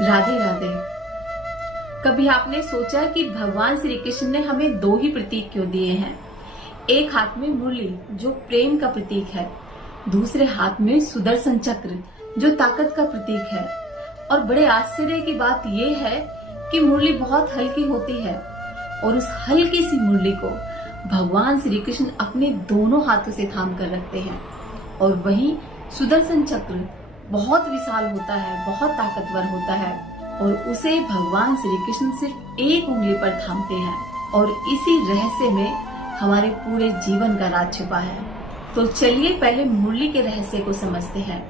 राधे राधे। कभी आपने सोचा कि भगवान श्री कृष्ण ने हमें दो ही प्रतीक क्यों दिए हैं? एक हाथ में मुरली जो प्रेम का प्रतीक है, दूसरे हाथ में सुदर्शन चक्र जो ताकत का प्रतीक है। और बड़े आश्चर्य की बात यह है कि मुरली बहुत हल्की होती है और उस हल्की सी मुरली को भगवान श्री कृष्ण अपने दोनों हाथों से थाम कर रखते हैं। और वहीं सुदर्शन चक्र बहुत विशाल होता है, बहुत ताकतवर होता है और उसे भगवान श्री कृष्ण सिर्फ एक उंगली पर थामते हैं। और इसी रहस्य में हमारे पूरे जीवन का राज छिपा है। तो चलिए पहले मुरली के रहस्य को समझते हैं।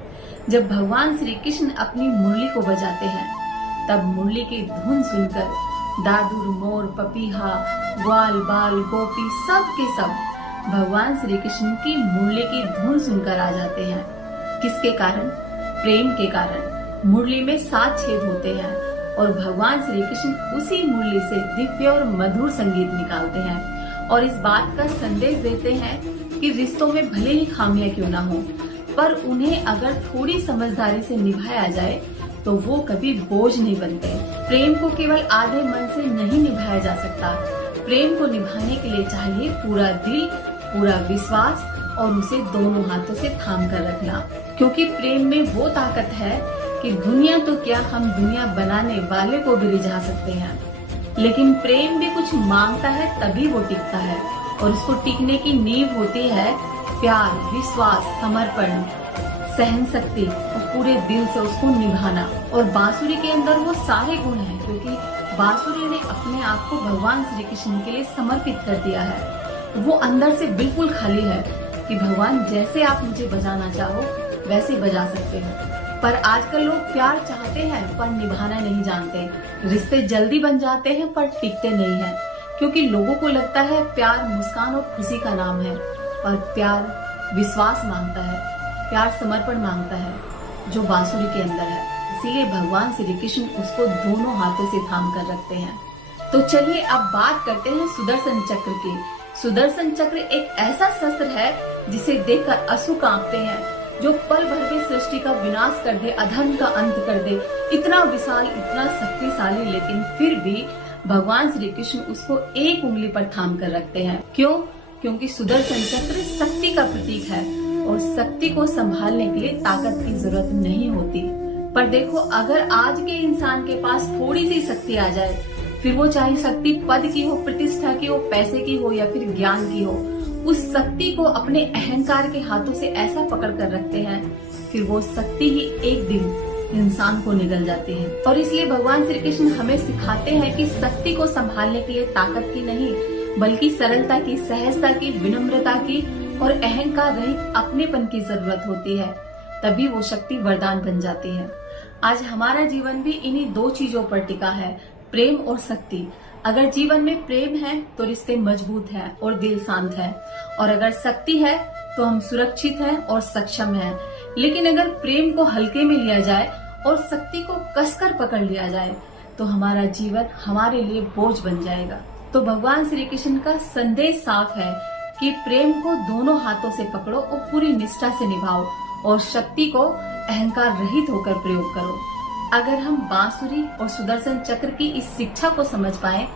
जब भगवान श्री कृष्ण अपनी मुरली को बजाते हैं तब मुरली की धुन सुनकर दादुर, मोर, पपीहा, ग्वाल, बाल, गोपी सब के सब भगवान श्री कृष्ण की मुरली की धुन सुनकर आ जाते हैं। किसके कारण? प्रेम के कारण। मुरली में 7 छेद होते हैं और भगवान श्री कृष्ण उसी मुरली से दिव्य और मधुर संगीत निकालते हैं और इस बात का संदेश देते हैं कि रिश्तों में भले ही खामियां क्यों ना हो, पर उन्हें अगर थोड़ी समझदारी से निभाया जाए तो वो कभी बोझ नहीं बनते। प्रेम को केवल आधे मन से नहीं निभाया जा सकता। प्रेम को निभाने के लिए चाहिए पूरा दिल, पूरा विश्वास और उसे दोनों हाथों से थाम कर रखना। क्योंकि प्रेम में वो ताकत है कि दुनिया तो क्या, हम दुनिया बनाने वाले को भी रिझा सकते हैं। लेकिन प्रेम भी कुछ मांगता है तभी वो टिकता है और उसको टिकने की नींव होती है प्यार, विश्वास, समर्पण, सहन शक्ति और पूरे दिल से उसको निभाना। और बांसुरी के अंदर वो सारे गुण हैं क्योंकि बांसुरी ने अपने आप को भगवान श्री कृष्ण के लिए समर्पित कर दिया है। वो अंदर से बिल्कुल खाली है कि भगवान जैसे आप मुझे बजाना चाहो वैसे बजा सकते हो। पर आजकल लोग प्यार चाहते हैं पर निभाना नहीं जानते। रिश्ते जल्दी बन जाते हैं पर टिकते नहीं हैं क्योंकि लोगों को लगता है प्यार मुस्कान और खुशी का नाम है। पर प्यार विश्वास मांगता है, प्यार समर्पण मांगता है जो बांसुरी के अंदर है। इसीलिए भगवान श्री कृष्ण उसको दोनों हाथों से थाम कर रखते हैं। तो चलिए अब बात करते हैं सुदर्शन चक्र की। सुदर्शन चक्र एक ऐसा शस्त्र है जिसे देखकर असुर कांपते हैं, जो पल भर में सृष्टि का विनाश कर दे, अधर्म का अंत कर दे। इतना विशाल, इतना शक्तिशाली, लेकिन फिर भी भगवान श्री कृष्ण उसको एक उंगली पर थाम कर रखते हैं। क्यों? क्योंकि सुदर्शन चक्र शक्ति का प्रतीक है और शक्ति को संभालने के लिए ताकत की जरूरत नहीं होती। पर देखो, अगर आज के इंसान के पास थोड़ी सी शक्ति आ जाए, फिर वो चाहे शक्ति पद की हो, प्रतिष्ठा की हो, पैसे की हो या फिर ज्ञान की हो, उस शक्ति को अपने अहंकार के हाथों से ऐसा पकड़ कर रखते हैं, फिर वो शक्ति ही एक दिन इंसान को निगल जाती है। और इसलिए भगवान श्री कृष्ण हमें सिखाते हैं कि शक्ति को संभालने के लिए ताकत की नहीं, बल्कि सरलता की, सहजता की, विनम्रता की और अहंकार रहित अपनेपन की जरूरत होती है। तभी वो शक्ति वरदान बन जाती है। आज हमारा जीवन भी इन्हीं 2 चीजों पर टिका है, प्रेम और शक्ति। अगर जीवन में प्रेम है तो रिश्ते मजबूत हैं और दिल शांत है, और अगर शक्ति है तो हम सुरक्षित हैं और सक्षम हैं। लेकिन अगर प्रेम को हल्के में लिया जाए और शक्ति को कसकर पकड़ लिया जाए तो हमारा जीवन हमारे लिए बोझ बन जाएगा। तो भगवान श्री कृष्ण का संदेश साफ है कि प्रेम को दोनों हाथों से पकड़ो और पूरी निष्ठा से निभाओ और शक्ति को अहंकार रहित होकर प्रयोग करो। अगर हम बांसुरी और सुदर्शन चक्र की इस शिक्षा को समझ पाए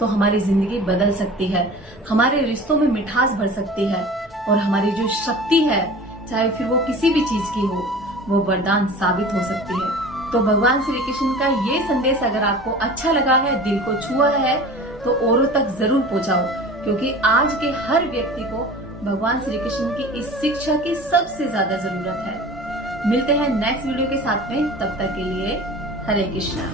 तो हमारी जिंदगी बदल सकती है, हमारे रिश्तों में मिठास भर सकती है और हमारी जो शक्ति है, चाहे फिर वो किसी भी चीज की हो, वो वरदान साबित हो सकती है। तो भगवान श्री कृष्ण का ये संदेश अगर आपको अच्छा लगा है, दिल को छुआ है, तो औरों तक जरूर पहुंचाओ, क्योंकि आज के हर व्यक्ति को भगवान श्री कृष्ण की इस शिक्षा की सबसे ज्यादा जरूरत है। मिलते हैं नेक्स्ट वीडियो के साथ में, तब तक के लिए हरे कृष्णा।